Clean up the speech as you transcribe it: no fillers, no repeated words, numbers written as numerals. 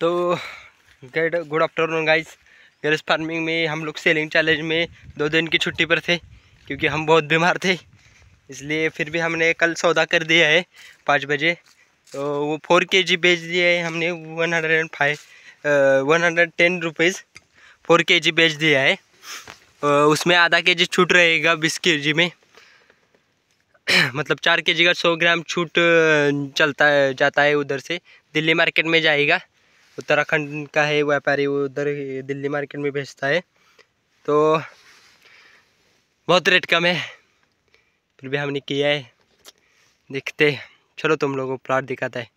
तो good afternoon guys. Garage farming में हम लोग सेलिंग चैलेंज में 2 दिन की छुट्टी पर थे क्योंकि हम बहुत बीमार थे, इसलिए फिर भी हमने कल सौदा कर दिया है 5 बजे। तो वो 4 kg बेच दिए है हमने 110 रुपीज़ 4 kg बेच दिया है। उसमें आधा kg छूट रहेगा 20 kg में मतलब 4 kg का 100 ग्राम छूट जाता है उधर से दिल्ली मार्केट में जाएगा। उत्तराखंड का है व्यापारी, वो उधर दिल्ली मार्केट में बेचता है, तो बहुत रेट कम है, फिर भी हमने किया है। देखते चलो तुम लोगों को प्लॉट दिखाता है।